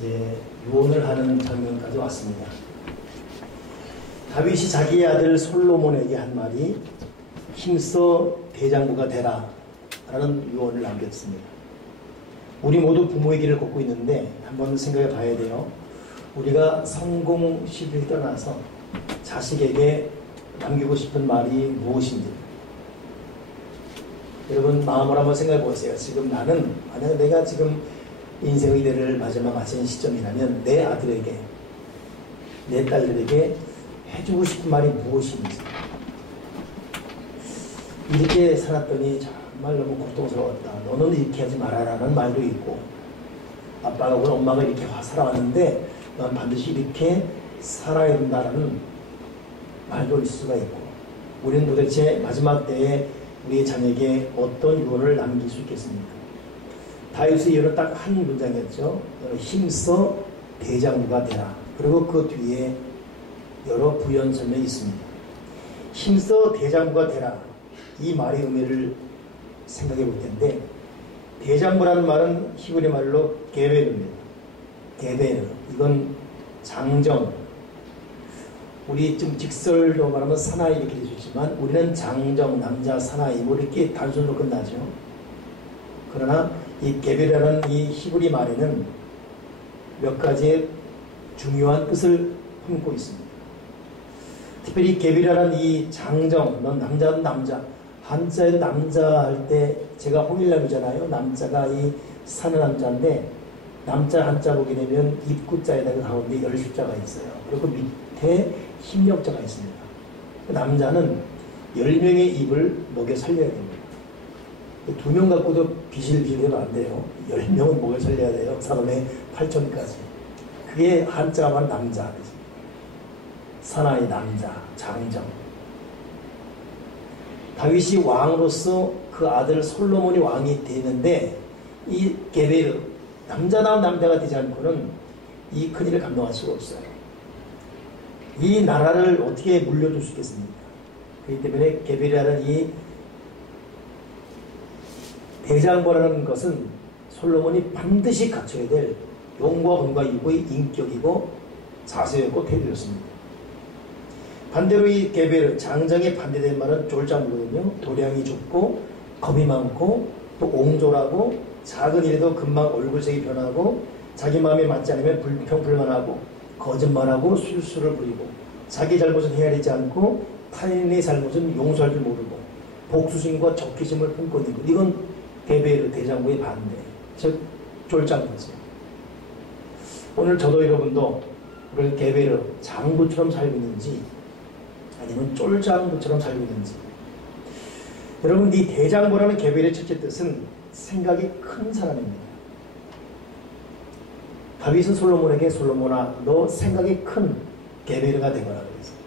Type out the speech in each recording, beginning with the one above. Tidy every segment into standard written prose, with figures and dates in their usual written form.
이제 유언을 하는 장면까지 왔습니다. 다윗이 자기의 아들 솔로몬에게 한 말이 힘써 대장부가 되라 라는 유언을 남겼습니다. 우리 모두 부모의 길을 걷고 있는데 한번 생각해 봐야 돼요. 우리가 성공 시비를 떠나서 자식에게 남기고 싶은 말이 무엇인지 여러분 마음으로 한번 생각해 보세요. 지금 나는 만약 내가 지금 인생의 대를 마지막 마치는 시점이라면 내 아들에게 내 딸들에게 해주고 싶은 말이 무엇인지 이렇게 살았더니 정말 너무 고통스러웠다. 너는 이렇게 하지 말아라는 말도 있고 아빠가 오늘 엄마가 이렇게 살아왔는데 넌 반드시 이렇게 살아야 된다라는 말도 있을 수가 있고 우리는 도대체 마지막 때에 우리의 자녀에게 어떤 유언을 남길 수 있겠습니까? 다윗의 유언은 딱 한 문장이었죠. 힘써 대장부가 되라. 그리고 그 뒤에 여러 부연 설명이 있습니다. 힘써 대장부가 되라. 이 말의 의미를 생각해 볼 텐데 대장부라는 말은 히브리 말로 게베르입니다. 게베르. 이건 장정. 우리 좀 직설로 말하면 사나이 이렇게 되지만 우리는 장정, 남자, 사나이 뭐 이렇게 단순으로 끝나죠. 그러나 이 게베르라는 이 히브리 말에는 몇 가지의 중요한 뜻을 품고 있습니다. 특별히 게베르라는 이 장정, 넌 남자는 남자, 한자에도 남자 할 때 제가 홍일남이잖아요. 남자가 이 사는 남자인데 남자 한자 보게 되면 입구자에다가 가운데 열십자가 있어요. 그리고 밑에 힘력자가 있습니다. 남자는 10명의 입을 먹여 살려야 됩니다. 2명 갖고도 비실비실해도 안 돼요. 10명은 먹여 살려야 돼요. 사람의 8천까지. 그게 한자가 말하는 남자. 사나이 남자, 장정. 다윗이 왕으로서 그 아들 솔로몬이 왕이 되는데 이 게베르, 남자다운 남자가 되지 않고는 이 큰일을 감당할 수가 없어요. 이 나라를 어떻게 물려줄 수 있겠습니까? 그렇기 때문에 게베르라는 이 대장부라는 것은 솔로몬이 반드시 갖춰야 될 용과 본과 유고의 인격이고 자세였고 태도였습니다. 반대로 이 게베르, 장정에 반대된 말은 쫄장부거든요. 도량이 좁고 겁이 많고 또 옹졸하고 작은 일에도 금방 얼굴색이 변하고 자기 마음에 맞지 않으면 불평불만하고 거짓말하고 술수를 부리고 자기 잘못은 헤아리지 않고 타인의 잘못은 용서할 줄 모르고 복수심과 적개심을 품고 있는 것. 이건 게베르 대장부의 반대, 즉 쫄장부죠. 오늘 저도 여러분도 우리 게베르 장부처럼 살고 있는지 아니면 쫄장부처럼 살고 있는지. 여러분 이 대장부라는 게베르의 첫째 뜻은 생각이 큰 사람입니다. 다윗은 솔로몬에게 솔로몬아 너 생각이 큰 게베르가 되거라 그랬어요.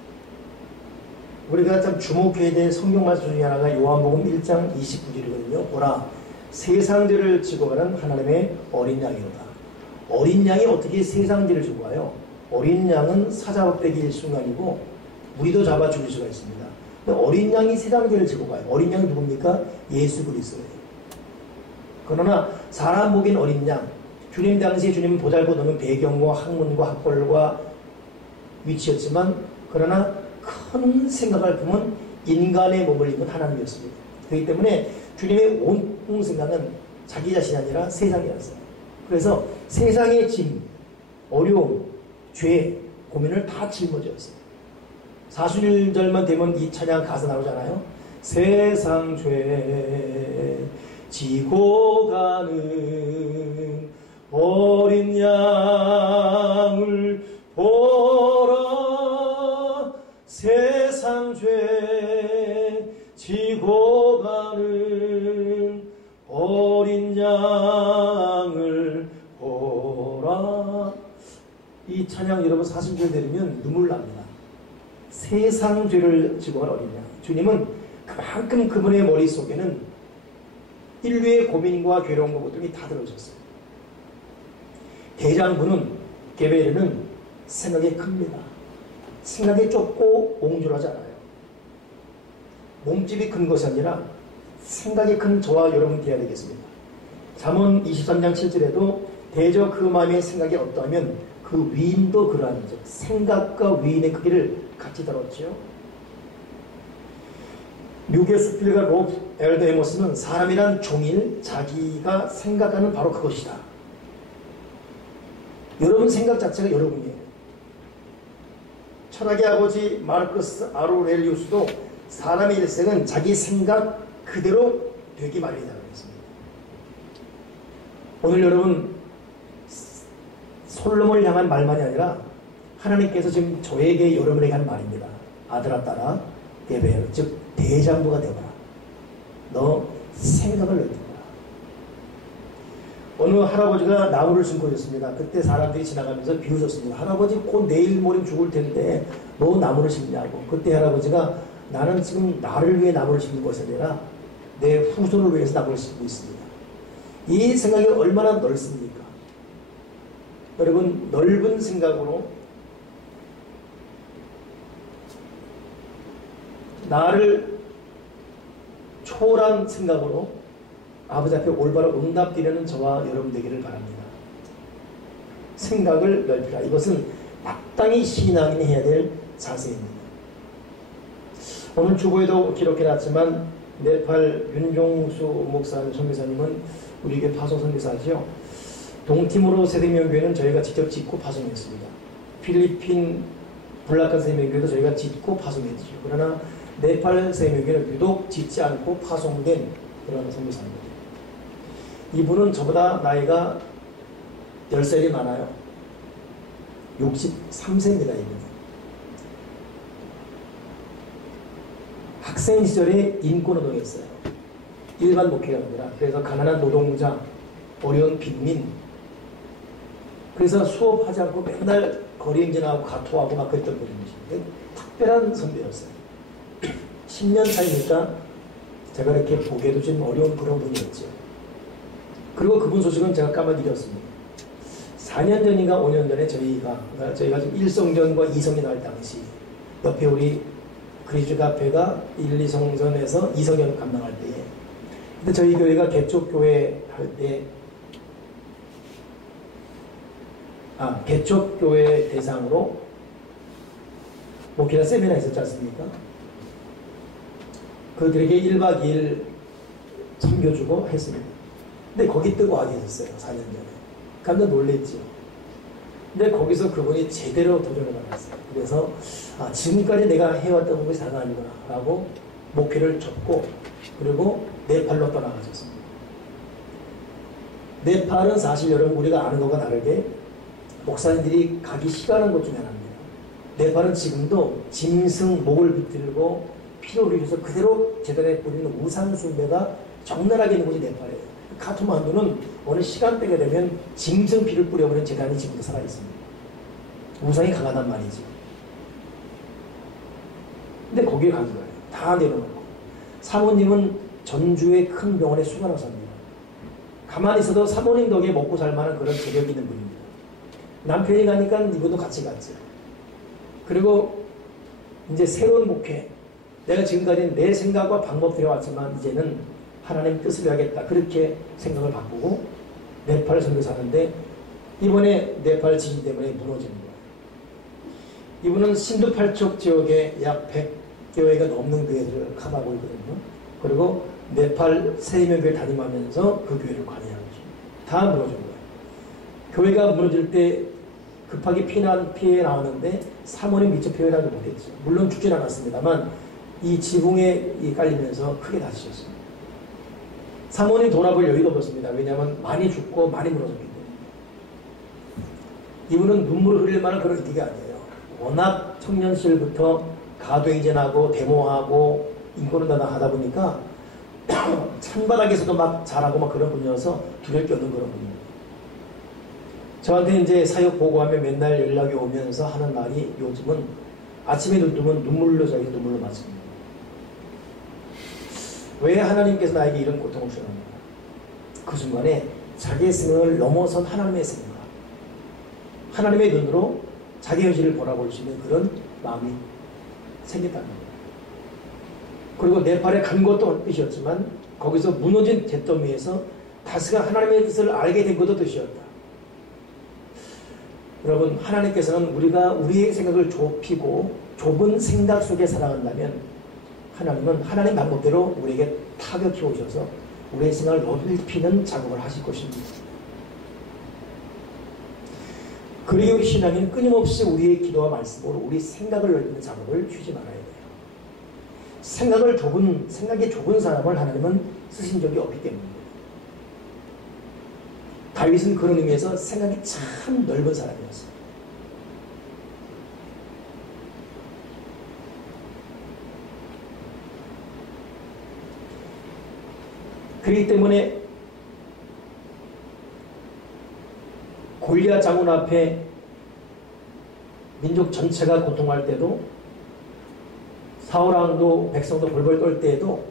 우리가 참 주목해야 될 성경 말씀 중에 하나가 요한복음 1장 29절이거든요. 보라 세상죄를 지고 가는 하나님의 어린 양이로다. 어린 양이 어떻게 세상죄를 지고 가요? 어린 양은 사자박대기일 순간이고 우리도 잡아 죽일 수가 있습니다. 근데 어린 양이 세상죄를 지고 가요. 어린 양이 누굽니까? 예수 그리스도예요. 그러나 사람 보기엔 어린 양, 주님 당시에 주님은 보잘것없는 배경과 학문과 학벌과 위치였지만 그러나 큰 생각을 품은 인간의 몸을 입은 하나님이었습니다. 그렇기 때문에 주님의 온 생각은 자기 자신이 아니라 세상이었어요. 그래서 세상의 짐, 어려움, 죄, 고민을 다 짊어졌어요. 41절만 되면 이 찬양 가사 나오잖아요. 세상 죄 지고 가는 어린 양을 보라. 세상 죄 지고 가는 어린 양을 보라. 이 찬양 여러분 40절 들으면 눈물 납니다. 세상 죄를 지고 간 어린 양. 주님은 그만큼 그분의 머릿속에는 인류의 고민과 괴로움과 고통이 다 들어오셨어요. 대장부는 게베르는 생각이 큽니다. 생각이 좁고 옹졸하지 않아요. 몸집이 큰 것이 아니라 생각이 큰 저와 여러분 되어야 되겠습니다. 잠언 23장 7절에도 대저 그 마음의 생각이 어떠하면 그 위인도 그러한 즉 생각과 위인의 크기를 같이 다뤘죠. 미국의 수필가 로프 엘더 에머스는 사람이란 종일 자기가 생각하는 바로 그것이다. 여러분 생각 자체가 여러분이에요. 철학의 아버지 마르크스 아우렐리우스도 사람의 일생은 자기 생각 그대로 되기 마련이라고 했습니다. 오늘 여러분 솔로몬을 향한 말만이 아니라 하나님께서 지금 저에게 여러분에게 한 말입니다. 아들아 딸아 대배열 즉 대장부가 되어라. 너 생각을 넓혀라. 어느 할아버지가 나무를 심고 있었습니다. 그때 사람들이 지나가면서 비웃었습니다. 할아버지 곧 내일 모레 죽을 텐데 너 나무를 심냐고. 그때 할아버지가 나는 지금 나를 위해 나무를 심는 것이 아니라 내 후손을 위해서 나무를 심고 있습니다. 이 생각이 얼마나 넓습니까? 여러분 넓은 생각으로 나를 초월한 생각으로 아버지 앞에 올바로 응답드리는 저와 여러분 되기를 바랍니다. 생각을 넓히라. 이것은 마땅히 신앙인이 해야 될 자세입니다. 오늘 주보에도 기록해놨지만 네팔 윤종수 목사님 선교사님은 우리에게 파송 선교사지요. 동티모로 세대명교회는 저희가 직접 짓고 파송했습니다. 필리핀 블라칸 세대명교회도 저희가 짓고 파송했죠. 그러나 네팔 세대명교회는 유독 짓지 않고 파송된 그런 선교사입니다. 이분은 저보다 나이가 10살이 많아요. 63세입니다. 이분이. 학생 시절에 인권운동했어요. 일반 목회가 아니라. 그래서 가난한 노동자, 어려운 빈민. 그래서 수업하지 않고 맨날 거리 행진하고 가토하고 막 그랬던 분이죠. 특별한 선배였어요. 10년 차이니까 제가 이렇게 보기에도 좀 어려운 그런 분이었죠. 그리고 그분 소식은 제가 까마득이었습니다. 4년 전인가 5년 전에 저희가 지금 1성전과 2성전 할 당시 옆에 우리 그리스 카페가 1, 2성전에서 2성전 감당할 때에 근데 저희 교회가 개척교회 할 때 개척교회 대상으로 목회자 세미나 있었지 않습니까? 그들에게 1박 2일 섬겨주고 했습니다. 근데 거기 뜨고 와 계셨어요. 4년 전에. 깜짝 놀랬죠. 근데 거기서 그분이 제대로 도전을 받았어요. 그래서 지금까지 내가 해왔던 것이 다가 아니구나 라고 목표를 줬고 그리고 네팔로 떠나가셨습니다. 네팔은 사실 여러분 우리가 아는 것과 다르게 목사님들이 가기 싫어하는 것 중에 하나입니다. 네팔은 지금도 짐승 목을 비틀고 피를 흘려서 그대로 재단에 뿌리는 우상 숭배가 적나라하게 있는 곳이 네팔이에요. 카트만두는 어느 시간대가 되면 짐승 피를 뿌려버리는 재단이 지금도 살아있습니다. 우상이 강하단 말이죠. 근데 거기에 간 거예요. 다 내려놓고. 사모님은 전주의 큰 병원에 수간호 삽니다. 가만히 있어도 사모님 덕에 먹고 살만한 그런 재력이 있는 분입니다. 남편이 가니까 이분도 같이 갔죠. 그리고 이제 새로운 목회. 내가 지금까지 내 생각과 방법대로 왔지만 이제는 하나님 뜻을 하겠다. 그렇게 생각을 바꾸고 네팔 선교사는데 이번에 네팔 지진 때문에 무너지는 거예요. 이분은 신두팔척 지역에 약 100교회가 넘는 교회들을 커버하고 있거든요. 그리고 네팔 세이명교회 다니면서 그 교회를 관여하는 거죠. 다 무너진 거예요. 교회가 무너질 때 급하게 피해 나왔는데 사모님 미처 표현하지 못했죠. 물론 죽진 않았습니다만 이 지붕에 깔리면서 크게 다치셨습니다. 사모님 돌아볼 여유가 없었습니다. 왜냐하면 많이 죽고 많이 무너졌기 때문에. 이분은 눈물을 흘릴 만한 그런 위기가 아니에요. 워낙 청년 시절부터 가도행진하고 데모하고 인권운동을 하다 보니까 찬바닥에서도 막 잘하고 막 그런 분이어서 두려울 게 없는 그런 분입니다. 저한테 이제 사역 보고하면 맨날 연락이 오면서 하는 말이 요즘은 아침에 눈 뜨면 눈물로 자기 눈물로 맞습니다. 왜 하나님께서 나에게 이런 고통을 주셨는가? 그 순간에 자기의 생각을 넘어선 하나님의 생각, 하나님의 눈으로 자기 현실을 바라볼 수 있는 그런 마음이 생겼다는 거예요. 그리고 네팔에 간 것도 뜻이었지만 거기서 무너진 잿더미에서 다시가 하나님의 뜻을 알게 된 것도 뜻이었다. 여러분, 하나님께서는 우리가 우리의 생각을 좁히고 좁은 생각 속에 살아간다면 하나님은 하나님 방법대로 우리에게 타격해 오셔서 우리의 생각을 넓히는 작업을 하실 것입니다. 그러기 우리 신앙인 끊임없이 우리의 기도와 말씀으로 우리 생각을 넓히는 작업을 쉬지 말아야 돼요. 생각이 좁은 사람을 하나님은 쓰신 적이 없기 때문입니다. 다윗은 그런 의미에서 생각이 참 넓은 사람이었어요. 그렇기 때문에 골리앗 장군 앞에 민족 전체가 고통할 때도 사울왕도 백성도 벌벌 떨 때에도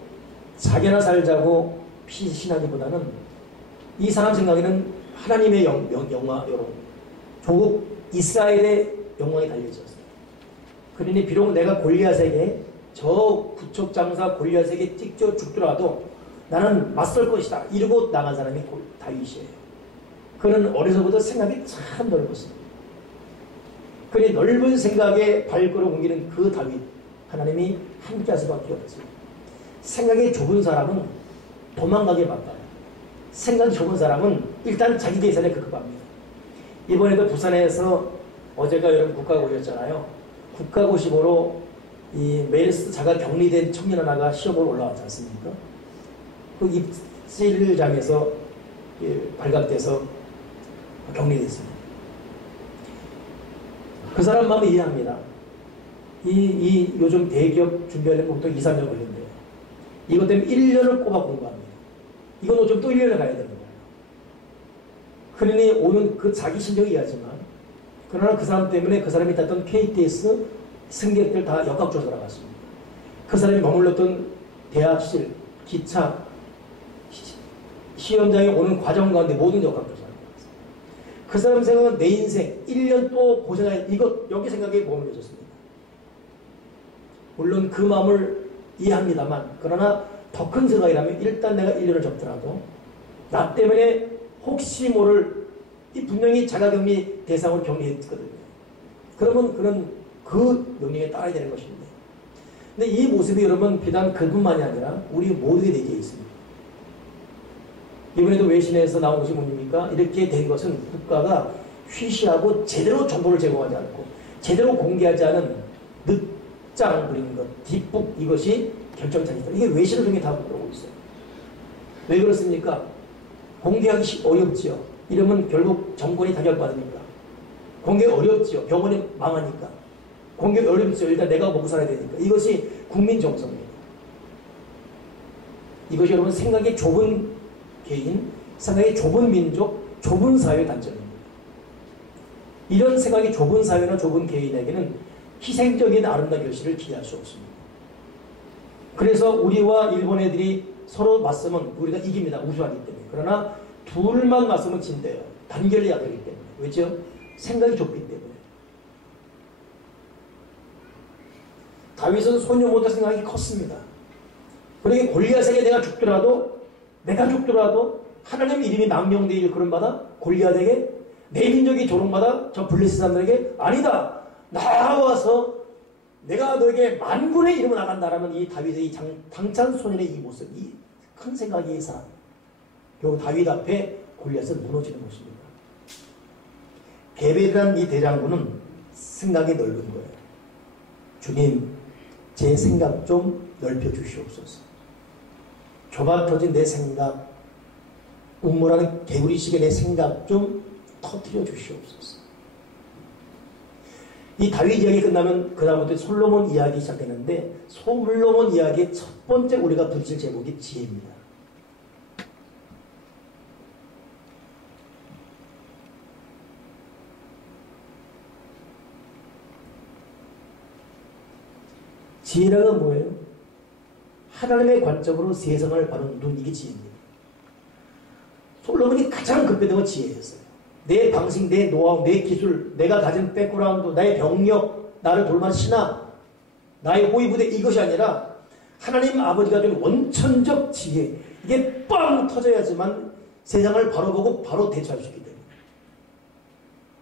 자기나 살자고 피신하기보다는 이 사람 생각에는 하나님의 영광, 조국 이스라엘의 영광이 달려있었어요. 그러니 비록 내가 골리앗에게 저 부척장사 골리앗에게 찍혀 죽더라도 나는 맞설 것이다 이러고 나간 사람이 다윗이에요. 그는 어려서부터 생각이 참 넓었습니다. 그러니 넓은 생각에 발걸음 옮기는 그 다윗, 하나님이 함께 할 수밖에 없어요. 생각이 좁은 사람은 도망가길 바빠요. 생각이 좁은 사람은 일단 자기 계산에 급급합니다. 이번에도 부산에서 어제가 여러분 국가고시였잖아요. 국가고시보러 이 메르스 자가 격리된 청년 하나가 시험을 올라왔지 않습니까? 그 입실장에서 발각돼서 격리됐습니다. 그 사람 마음을 이해합니다. 요즘 대기업 준비하려면 보통 2, 3년 걸린대요. 이것 때문에 1년을 꼬박 공부합니다. 이건 어쩌면 또 1년을 가야 되는 거예요. 그러니 오는 그 자기 심정이 이해하지만, 그러나 그 사람 때문에 그 사람이 탔던 KTX 승객들 다 역학조사를 갔습니다. 그 사람이 머물렀던 대학실, 기차, 시험장에 오는 과정 가운데 모든 역학조사를 갔습니다. 그 사람 생각은 내 인생 1년 또 고생할 여기 생각에 머물러졌습니다. 물론 그 마음을 이해합니다만, 그러나 더 큰 생각이라면 일단 내가 1년을 접더라도 나 때문에 혹시 모를 분명히 자가격리 대상으로 격리했거든요. 그러면 그는 그 명령에 따라야 되는 것입니다. 근데 이 모습이 여러분 비단 그뿐만이 아니라 우리 모두에 내게 있습니다. 이번에도 외신에서 나온 것이 뭡니까? 이렇게 된 것은 국가가 쉬쉬하고 제대로 정보를 제공하지 않고 제대로 공개하지 않은 늦장 부리는 것, 뒷북, 이것이 결정차지다. 이게 외신을 통해 다 그러고 있어요. 왜 그렇습니까? 공개하기 어렵지요. 이러면 결국 정권이 타격받으니까. 공개 어렵지요. 병원이 망하니까. 공개 어렵지요. 일단 내가 먹고 살아야 되니까. 이것이 국민 정서입니다. 이것이 여러분 생각이 좁은 개인, 생각이 좁은 민족, 좁은 사회의 단점입니다. 이런 생각이 좁은 사회나 좁은 개인에게는 희생적인 아름다운 결실을 기대할 수 없습니다. 그래서 우리와 일본 애들이 서로 맞서면 우리가 이깁니다. 우수하기 때문에. 그러나 둘만 맞서면 진대요. 단결이 약하기 때문에. 왜죠? 생각이 좁기 때문에. 다윗은 소녀보다 생각이 컸습니다. 그러니까 골리앗에게 내가 죽더라도 하나님의 이름이 망명되길 그런마다 골리앗에게 내 민족이 조롱받아 저 블레셋 사람들에게 아니다. 나와서 내가 너에게 만군의 이름을 나간다라는 이 다윗의 이 당찬 소년의 이 모습, 이 큰 생각이 사람. 결국 다윗 앞에 골리앗은 무너지는 것입니다. 게벨이라는 이 대장군은 생각이 넓은 거예요. 주님, 제 생각 좀 넓혀 주시옵소서. 좁아 터진 내 생각, 우물하는 개구리식의 내 생각 좀 터뜨려 주시옵소서. 이 다윗 이야기 끝나면 그 다음부터 솔로몬 이야기 시작되는데, 솔로몬 이야기의 첫 번째 우리가 부딪힐 제목이 지혜입니다. 지혜라는 뭐예요? 하나님의 관점으로 세상을 바라보는 눈, 이게 지혜입니다. 솔로몬이 가장 급했던 건 지혜였어요. 내 방식, 내 노하우, 내 기술, 내가 가진 백그라운드, 나의 병력, 나를 돌만 신하, 나의 호위부대, 이것이 아니라 하나님 아버지가 준 원천적 지혜, 이게 빵 터져야지만 세상을 바로 보고 바로 대처할 수 있기 때문에.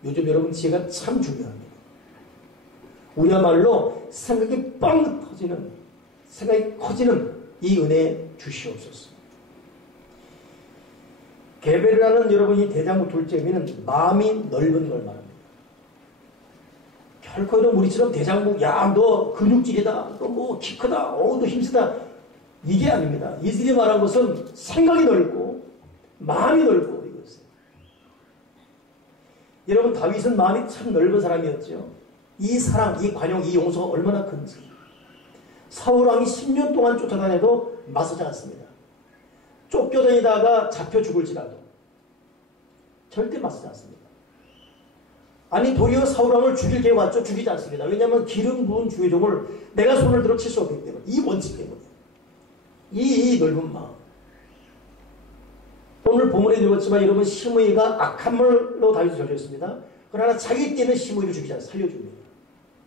요즘 여러분 지혜가 참 중요합니다. 우리야말로 생각이 빵 터지는, 생각이 커지는 이 은혜 주시옵소서. 게베르라는 여러분이 대장부 둘째 의미는 마음이 넓은 걸 말합니다. 결코 이런 우리처럼 대장부, 야, 너 근육질이다, 너 뭐 키 크다, 너 힘쓰다, 이게 아닙니다. 이들이 말한 것은 생각이 넓고 마음이 넓고 이것이에요. 여러분, 다윗은 마음이 참 넓은 사람이었죠. 이 사랑, 이 관용, 이 용서가 얼마나 큰지. 사울왕이 10년 동안 쫓아다녀도 맞서지 않습니다. 쫓겨다니다가 잡혀 죽을지라도 절대 맞서지 않습니다. 아니, 도리어 사울왕을 죽일 계획 왔죠. 죽이지 않습니다. 왜냐하면 기름 부은 주의 종을 내가 손을 들어 칠 수 없기 때문에, 이 원칙 때문에. 이 넓은 마음. 오늘 본문에 읽었지만 여러분, 시므이가 악한 말로 다윗을 저주했습니다. 그러나 자기 때문에 시므이를 죽이지 않아요. 살려줍니다.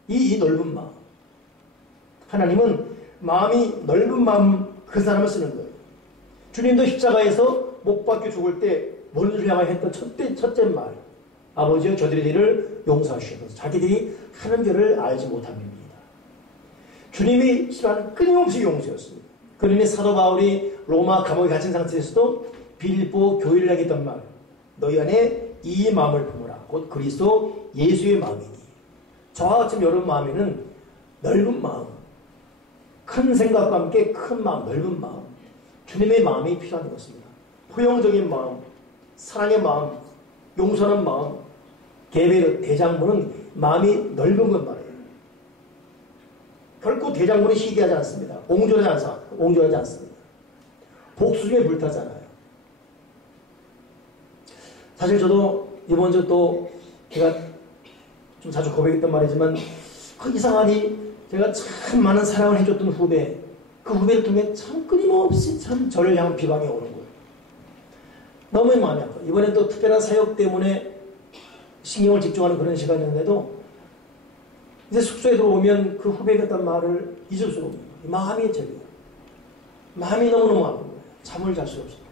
이 넓은 마음. 하나님은 마음이 넓은 마음, 그 사람을 쓰는 거예요. 주님도 십자가에서 못 박혀 죽을 때 원수를 향하여 했던 첫째 말, 아버지여 저들의 죄를 용서하시옵소서. 자기들이 하는 죄를 알지 못함입니다. 주님이 싫어하는 끊임없이 용서였습니다. 그러니 사도 바울이 로마 감옥에 갇힌 상태에서도 빌립보 교회를 향했던 말, 너희 안에 이 마음을 품으라. 곧 그리스도 예수의 마음이니. 저와 같은 여러분 마음에는 넓은 마음, 큰 생각과 함께 큰 마음, 넓은 마음, 주님의 마음이 필요한 것입니다. 포용적인 마음, 사랑의 마음, 용서하는 마음. 게베르 대장부는 마음이 넓은 것 말이에요. 결코 대장부는 시기하지 않습니다. 옹졸하지 않습니다. 복수 중에 불타잖아요. 사실 저도 이번 주 또 제가 좀 자주 고백했던 말이지만, 그 이상하니 제가 참 많은 사랑을 해줬던 후배, 그 후배를 통해 참 끊임없이 참 저를 향한 비방이 오는 거예요. 너무 마음이 아파요. 이번에 또 특별한 사역 때문에 신경을 집중하는 그런 시간이었는데도 이제 숙소에 들어오면 그 후배가 했던 말을 잊을 수가 없는 거예요. 마음이 저리요. 마음이 너무너무 아픈 거예요. 잠을 잘 수가 없어요.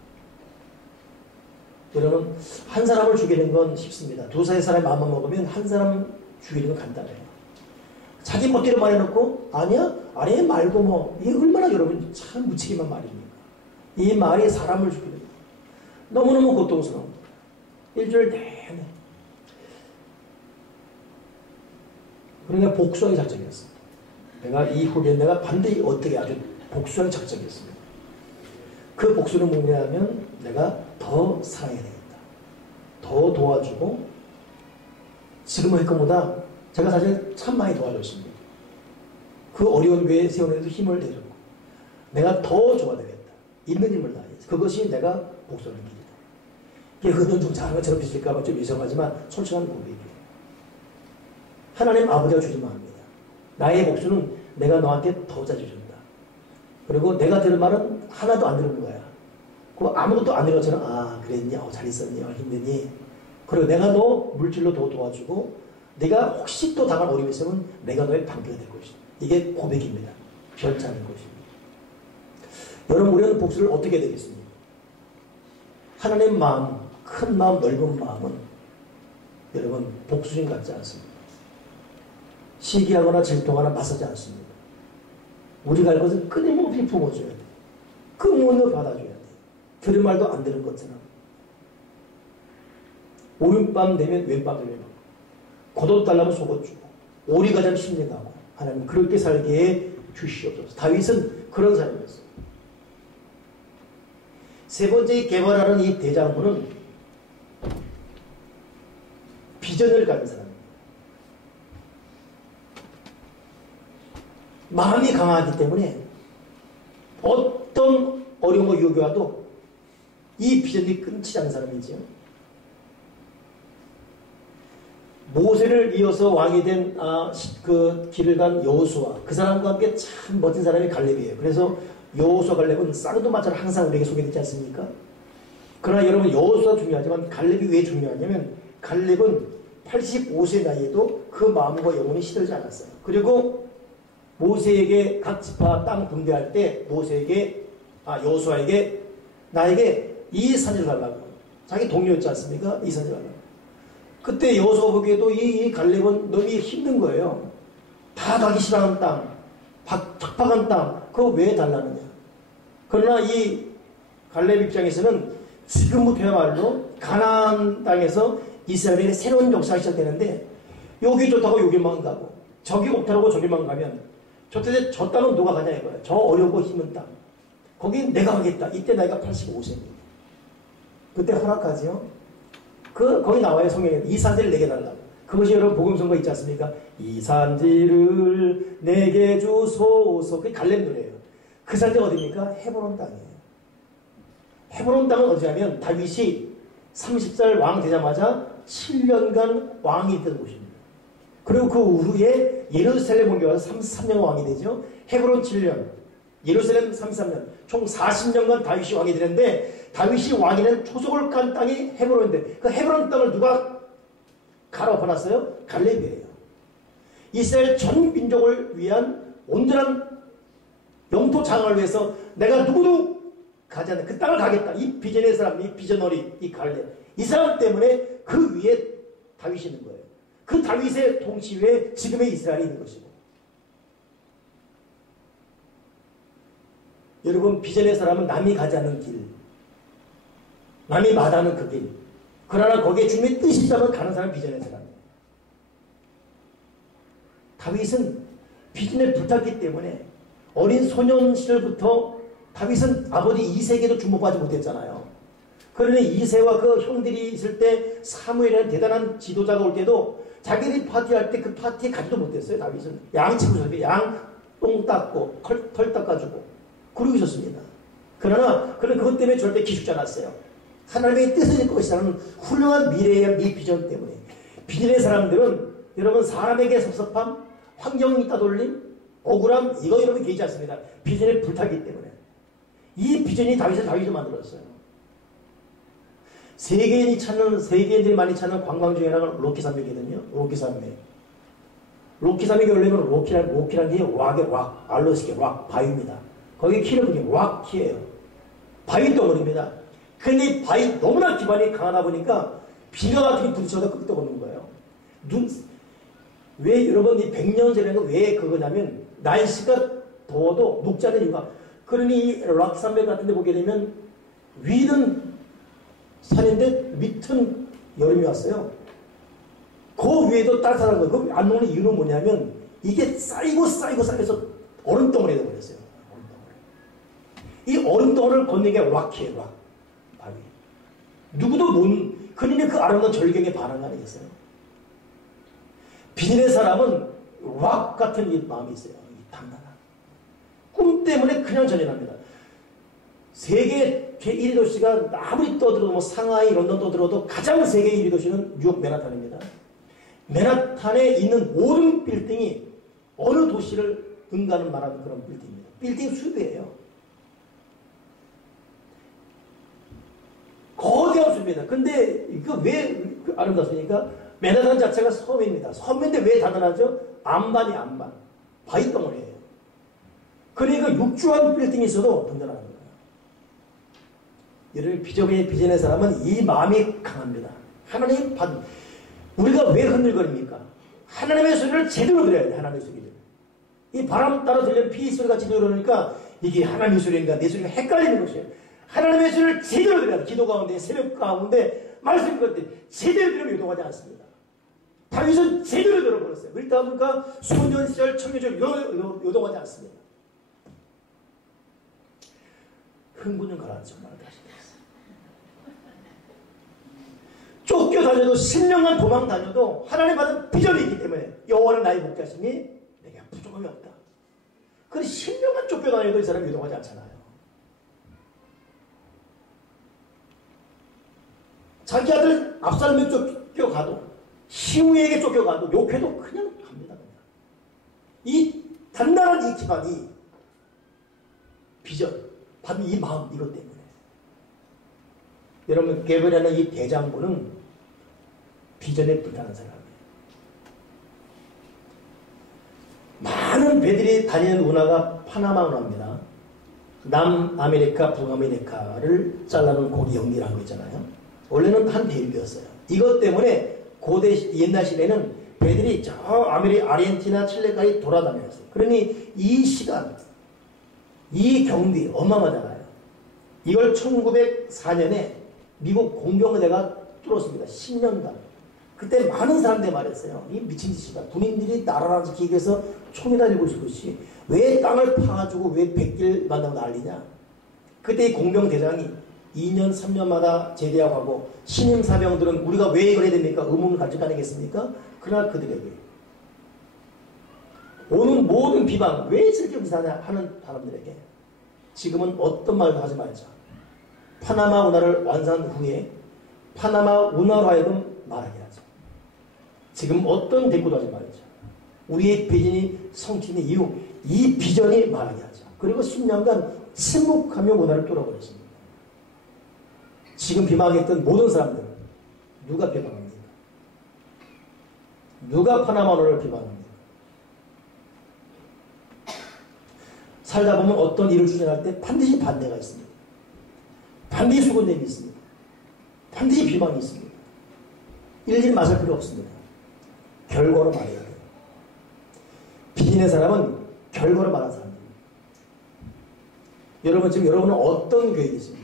여러분, 한 사람을 죽이는 건 쉽습니다. 두세 사람의 마음만 먹으면 한 사람 죽이는 건 간단해요. 자기 멋대로 말해놓고 아니야? 아니 말고 뭐, 이게 얼마나 여러분 참 무책임한 말입니까? 이 말이 사람을 죽이는 거예요. 너무너무 고통스러운 거예요. 일주일 내내. 그러니까 복수하기 작정했습니다. 내가 이 후배는 내가 반드시 어떻게 아주 복수하기 작정했습니다. 그 복수는 뭐냐면 내가 더 사랑해야 되겠다. 더 도와주고, 지금 할 것보다 제가 사실 참 많이 도와줬습니다. 그 어려운 교회 세우는데도 힘을 내줬고, 내가 더 줘야 되겠다. 있는 힘을 다해야지. 그것이 내가 복수하는 길이다. 이게 흔히 좀 잘한 것처럼 비실까봐 좀 이상하지만 솔직한 고백이에요. 하나님 아버지가 주지만 합니다. 나의 복수는 내가 너한테 더 자주 준다. 그리고 내가 들은 말은 하나도 안 들은 거야. 그 아무것도 안 들은 것처럼, 아 그랬니? 잘 있었니? 힘드니? 그리고 내가 너 물질로 더 도와주고, 내가 혹시 또 당할 어려움이 있으면 내가 너의 방패가 될 것이다. 이게 고백입니다. 별지 않은 것입니다. 여러분, 우리는 복수를 어떻게 해야 되겠습니까? 하나님의 마음, 큰 마음, 넓은 마음은 여러분 복수심 같지 않습니다. 시기하거나 질투하거나 맞서지 않습니다. 우리가 할 것은 끊임없이 품어줘야 돼. 끊임없이 받아줘야 돼. 들은 말도 안 되는 것처럼. 오른밤 되면 왼밤 되면 겉옷 달라면 속옷 주고, 오리가 참 심리가고, 하나님 그렇게 살게 해 주시옵소서. 다윗은 그런 사람이었어요. 세 번째 개발하는 이 대장부는 비전을 가진 사람입니다. 마음이 강하기 때문에 어떤 어려움과 유혹이 와도 이 비전이 끊치지 않는 사람이지요. 모세를 이어서 왕이 된 그 길을 간 여호수아, 그 사람과 함께 참 멋진 사람이 갈렙이에요. 그래서 여호수아 갈렙은 쌍두마차를 항상 우리에게 소개되지 않습니까? 그러나 여러분, 여호수아 중요하지만 갈렙이 왜 중요하냐면, 갈렙은 85세 나이에도 그 마음과 영혼이 시들지 않았어요. 그리고 모세에게 각 지파 땅 분배할 때 여호수아에게 나에게 이 산지를 달라고, 자기 동료였지 않습니까? 이 산지를 달라고. 그때 여호수아 보기에도 이 갈렙은 너무 힘든 거예요. 다 가기 싫어하는 땅, 척박한 땅, 그거 왜 달라느냐. 그러나 이 갈렙 입장에서는 지금부터야말로 가나안 땅에서 이스라엘의 새로운 역사가 시작되는데, 여기 좋다고 여기만 가고 저기 없다고 저기만 가면 저 땅은 누가 가냐 이거예요. 저 어렵고 힘든 땅, 거기 내가 가겠다. 이때 나이가 85세입니다. 그때 허락하지요. 거기 나와요. 성경에 이 산지를 내게 달라고. 그것이 여러분 복음성가 있지 않습니까? 이 산지를 내게 주소서. 그게 갈렙 노래예요. 그 산지가 어디입니까? 헤브론 땅이에요. 헤브론 땅은 어디냐면 다윗이 30살 왕 되자마자 7년간 왕이 된 곳입니다. 그리고 그 후에 예루살렘 옮겨와서 33년 왕이 되죠. 헤브론 7년, 예루살렘 33년, 총 40년간 다윗이 왕이 되는데, 다윗이 왕이 된 초속을 간 땅이 헤브론인데, 그 헤브론 땅을 누가 갈아엎어놨어요? 갈렙이에요. 이스라엘 전 민족을 위한 온전한 영토 장악을 위해서 내가 누구도 가지 않는 그 땅을 가겠다. 이 비전의 사람, 이 비전너리, 이 갈렙, 이 사람 때문에 그 위에 다윗이 있는 거예요. 그 다윗의 통치 위에 지금의 이스라엘이 있는 것이고. 여러분, 비전의 사람은 남이 가지 않는 길, 남이 마다하는 그 길, 그러나 거기에 주님의 뜻이 있다면 가는 사람은 비전의 사람이에요. 다윗은 비전에 붙었기 때문에 어린 소년 시절부터 다윗은 아버지 이새에게도 주목받지 못했잖아요. 그러니 이새와 그 형들이 있을 때 사무엘이라는 대단한 지도자가 올 때도 자기들이 파티할 때 그 파티에 가지도 못했어요. 다윗은 양치고 양똥 닦고 털 닦아주고 그러고 있었습니다. 그러나 그는 그것 때문에 절대 기죽지 않았어요. 하나님의 뜻을 읽고 있다는 훌륭한 미래의 비전 때문에. 비전의 사람들은 여러분 사람에게 섭섭함, 환경이 따돌림, 억울함, 이거 여러분 계시지 않습니다. 비전에 불타기 때문에. 이 비전이 다윗이 만들었어요. 세계인들이 많이 찾는 관광 중에 하나가 로키 산맥이거든요. 로키 산맥. 로키 산맥이 원래는 로키라는 게 락의 락, 알로스의 락, 바위입니다. 거기 키를 보니 락키예요. 바위 덩어리입니다. 근데 이 바위 너무나 기반이 강하다 보니까 비가 같은 게 부딪혀서 끄떡없는 거예요. 왜 여러분 이 100년 전에는 왜 그거냐면 날씨가 더워도 녹지 않는 이유가, 그러니 이 락산맥 같은 데 보게 되면 위는 산인데 밑은 여름이 왔어요. 그 위에도 따뜻한 거예요. 그럼 안 녹는 이유는 뭐냐면 이게 쌓여서 얼음덩어리가 되어버렸어요. 이 얼음덩어리를 걷는 게 락이에요. 락. 바위. 누구도 못, 그러니 그 아름다운 절경에 반한 거 아니겠어요? 비전의 사람은 락 같은 이 마음이 있어요. 이 단단한 꿈 때문에 그냥 전진합니다. 세계 제1위 도시가 아무리 떠들어도 뭐 상하이, 런던 떠들어도 가장 세계 1위 도시는 뉴욕 맨하탄입니다. 맨하탄에 있는 모든 빌딩이 어느 도시를 응가는 말하는 그런 빌딩입니다. 빌딩 수비예요. 거대한 숲입니다. 근데 이거 왜 아름답습니까? 맨하탄 자체가 섬입니다. 섬인데 왜 단단하죠? 안반이 안반. 바위 덩어리예요. 그러니까 육주한 빌딩이 있어도 든든한 거예요. 여러분, 비전의 사람은 이 마음이 강합니다. 하나님 우리가 왜 흔들거립니까? 하나님의 소리를 제대로 들어야 돼요. 하나님의 소리를. 이 바람 따라 들리는 피 소리 같이 들어오니까 이게 하나님의 소리인가 내 소리가 헷갈리는 것이에요. 하나님의 소리를 제대로 들어야 돼요. 기도 가운데, 새벽 가운데, 말씀 가운데 제대로 들으면 요동하지 않습니다. 다윗은 제대로 들어버렸어요. 그러다 보니까 소년 시절, 청년 시절 요동하지 않습니다. 흥분 좀 가라앉혀 말하다. 쫓겨다녀도 10년간 도망 다녀도 하나님 받은 비전이 있기 때문에 여호와는 나의 목자시니 내게 부족함이 없다. 그런데 10년간 쫓겨다녀도 이 사람이 요동하지 않잖아요. 자기 아들 압살롬에 쫓겨가도, 시므에게 쫓겨가도, 욕해도 그냥 갑니다. 그냥. 이 단단한 이 기반이 비전, 받은 이 마음, 이것 때문에. 여러분, 게브리엘의 이 대장부는 비전에 불타는 사람이에요. 많은 배들이 다니는 운하가 파나마 운하입니다. 남아메리카, 북아메리카를 잘라놓은 고리 연결한 거 있잖아요. 원래는 한 대륙이었어요. 이것 때문에 고대 옛날 시대는 배들이 저 아르헨티나 칠레까지 돌아다녔어요. 그러니 이 시간, 이 경비 어마어마하잖아요. 이걸 1904년에 미국 공병대가 뚫었습니다. 10년간. 그때 많은 사람들이 말했어요. 이 미친 짓이다. 군인들이 나라를 지키기 위해서 총이나 들고 있을 것이 왜 땅을 파가지고 왜 백길 만나고 난리냐. 그때 이 공병대장이 2년 3년마다 제대하고 하고 신임 사병들은 우리가 왜 그래야 됩니까? 의문을 가지고 다니겠습니까? 그러나 그들에게 오는 모든 비방 왜 저렇게 비싸냐 하는 사람들에게 지금은 어떤 말도 하지 말자. 파나마 운하를 완성한 후에 파나마 운하로 하여금 말하게 하자. 지금 어떤 대꾸도 하지 말자. 우리의 비전이 성취된 이유 이 비전이 말하게 하자. 그리고 10년간 침묵하며 문화를 뚫어버렸습니다. 지금 비방했던 모든 사람들 누가 비방합니까? 누가 파나마운하를 비방합니까? 살다 보면 어떤 일을 추진할 때 반드시 반대가 있습니다. 반드시 수군됨이 있습니다. 반드시 비방이 있습니다. 일일이 맞을 필요 없습니다. 결과로 말해야 돼요. 비진의 사람은 결과로 말하는 사람입니다. 여러분 지금 여러분은 어떤 계획이 있습니까?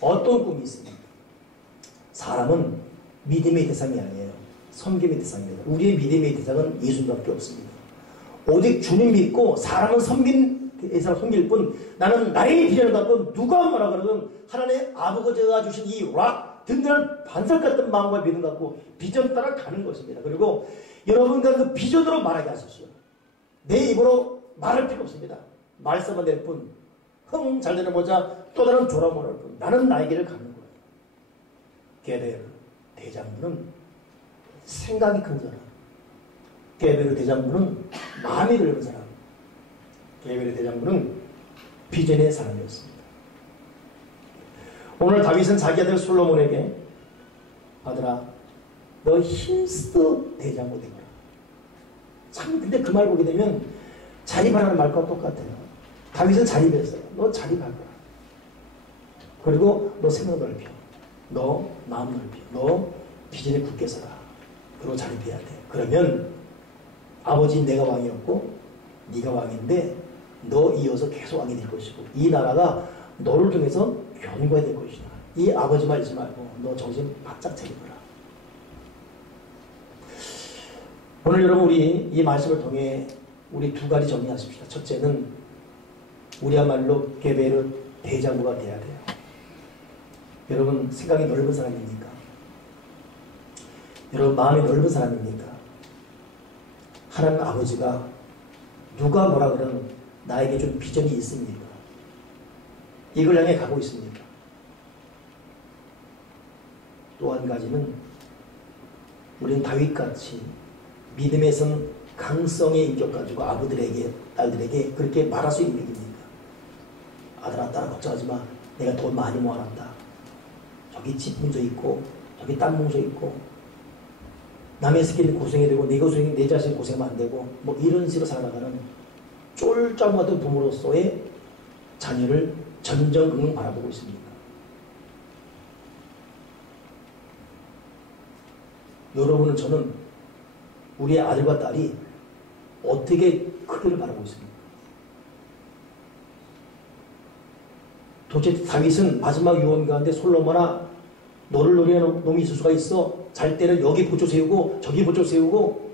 어떤 꿈이 있습니까? 사람은 믿음의 대상이 아니에요. 섬김의 대상입니다. 우리의 믿음의 대상은 예수님밖에 없습니다. 오직 주님 믿고 사람은 대상을 섬길 뿐 나는 나의 비전을 갖고 누가 뭐라 그러든 하나님의 아버지가 주신 이 든든한 반석 같은 마음과 믿음 갖고 비전 따라 가는 것입니다. 그리고 여러분과 그 비전으로 말하게 하십시오. 내 입으로 말할 필요 없습니다. 말씀만 될 뿐 잘 되는 모자 또 다른 조라모를 뿐 나는 나의 길을 가는 거예요. 게베르 대장부는 생각이 큰 사람, 게베르 대장부는 마음이 넓은 사람, 게베르 대장부는 비전의 사람이었습니다. 오늘 다윗은 자기 아들 솔로몬에게 아들아 너 힘써 대장부 되거라. 참 근데 그 말 보게 되면 자립하라는 말과 똑같아요. 다윗은 자립했어요. 너 자립할 거야. 그리고 너 생각 넓혀. 너 마음 넓혀. 너 비전에 굳게 서라. 그리고 자립해야 돼. 그러면 아버지 내가 왕이었고 네가 왕인데 너 이어서 계속 왕이 될 것이고 이 나라가 너를 통해서 견고해야 될 것이다. 이 아버지 말 잊지 말고 너 정신 바짝 차리거라. 오늘 여러분 우리 이 말씀을 통해 우리 두 가지 정리하십시다. 첫째는 우리야말로 게베르 대장부가 돼야 돼요. 여러분 생각이 넓은 사람입니까? 여러분 마음이 넓은 사람입니까? 하나님 아버지가 누가 뭐라 그러는 나에게 좀 비전이 있습니까? 이걸 향해 가고 있습니까? 또 한 가지는 우리는 다윗같이 믿음의 선 강성의 인격 가지고 아버들에게 딸들에게 그렇게 말할 수 있는 얘기입니까? 아들아 딸아 걱정하지 마. 내가 돈 많이 모아놨다. 저기 집 문서 있고 저기 땅 문서 있고 남의 새끼들 고생해야 되고 내 자신 고생하면 안 되고 뭐 이런 식으로 살아가는 쫄짱 같은 부모로서의 자녀를 전전긍긍 바라보고 있습니다. 여러분은 저는 우리의 아들과 딸이 어떻게 크기를 바라고 있습니까? 도대체 다윗은 마지막 유언 가운데 솔로몬아 너를 노리는 놈이 있을 수가 있어. 잘 때는 여기 보초 세우고 저기 보초 세우고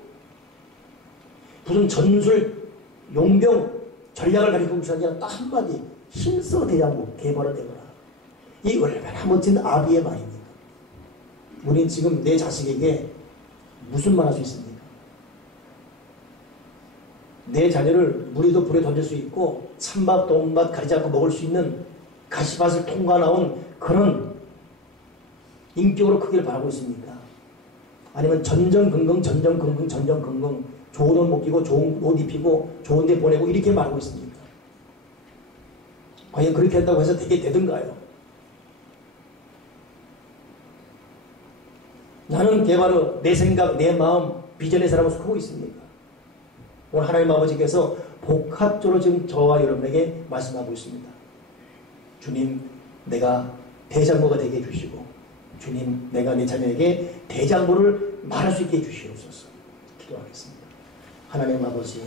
무슨 전술 용병 전략을 가리키고 있는 게 아니라 딱 한마디 힘써 대장부 개발을 되거라. 이 얼마나 멋진 아비의 말입니까? 우린 지금 내 자식에게 무슨 말 할 수 있습니까? 내 자녀를 물에도 불에 던질 수 있고 찬밥 돈밥 가리지 않고 먹을 수 있는 가시밭을 통과 나온 그런 인격으로 크기를 바라고 있습니까? 아니면 전전긍긍 좋은 옷 먹이고 좋은 옷 입히고 좋은 데 보내고 이렇게 말하고 있습니까? 과연 그렇게 한다고 해서 되게 되던가요? 나는 개바로 내 생각, 내 마음, 비전의 사람을 속하고 있습니까? 오늘 하나님 아버지께서 복합적으로 지금 저와 여러분에게 말씀하고 있습니다. 주님, 내가 대장부가 되게 해주시고 주님, 내가 내 자녀에게 대장부를 말할 수 있게 해주시옵소서. 기도하겠습니다. 하나님 아버지,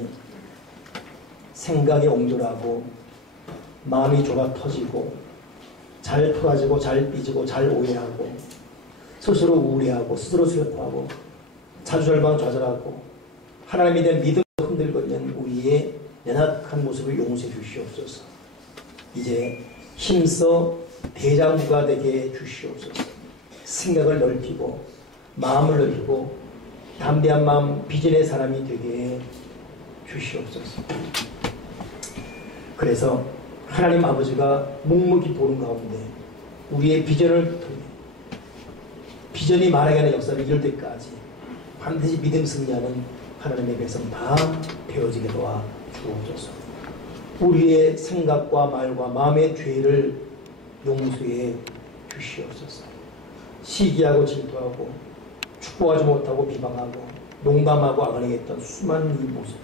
생각이 옹졸하고 마음이 좁아 터지고 잘 풀어지고 잘 삐지고 잘 오해하고 스스로 우울해하고 스스로 슬퍼하고 자주 절망좌절하고 하나님에 대한 믿음을 흔들고 있는 우리의 연약한 모습을 용서해 주시옵소서. 이제 힘써 대장부가 되게 주시옵소서. 생각을 넓히고 마음을 넓히고 담대한 마음 비전의 사람이 되게 주시옵소서. 그래서 하나님 아버지가 묵묵히 보는 가운데 우리의 비전을 통해 비전이 말하게 하는 역사를 이룰 때까지 반드시 믿음 승리하는 하나님의 백성 다 되어지게 도와 주옵소서. 우리의 생각과 말과 마음의 죄를 용서해 주시옵소서. 시기하고 질투하고 축복하지 못하고 비방하고 농담하고 악언행했던 수많은 이 모습,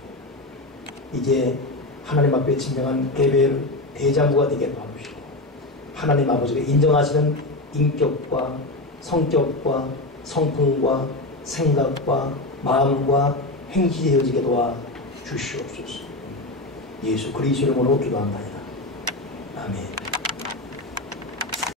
이제 하나님 앞에 진정한 개별 대장부가 되게 도와주시고 하나님 아버지가 인정하시는 인격과 성격과 성품과 생각과 마음과 행실이 되어지게 도와 주시옵소서. 예수 그리스도 이름으로 기도합니다. 아멘.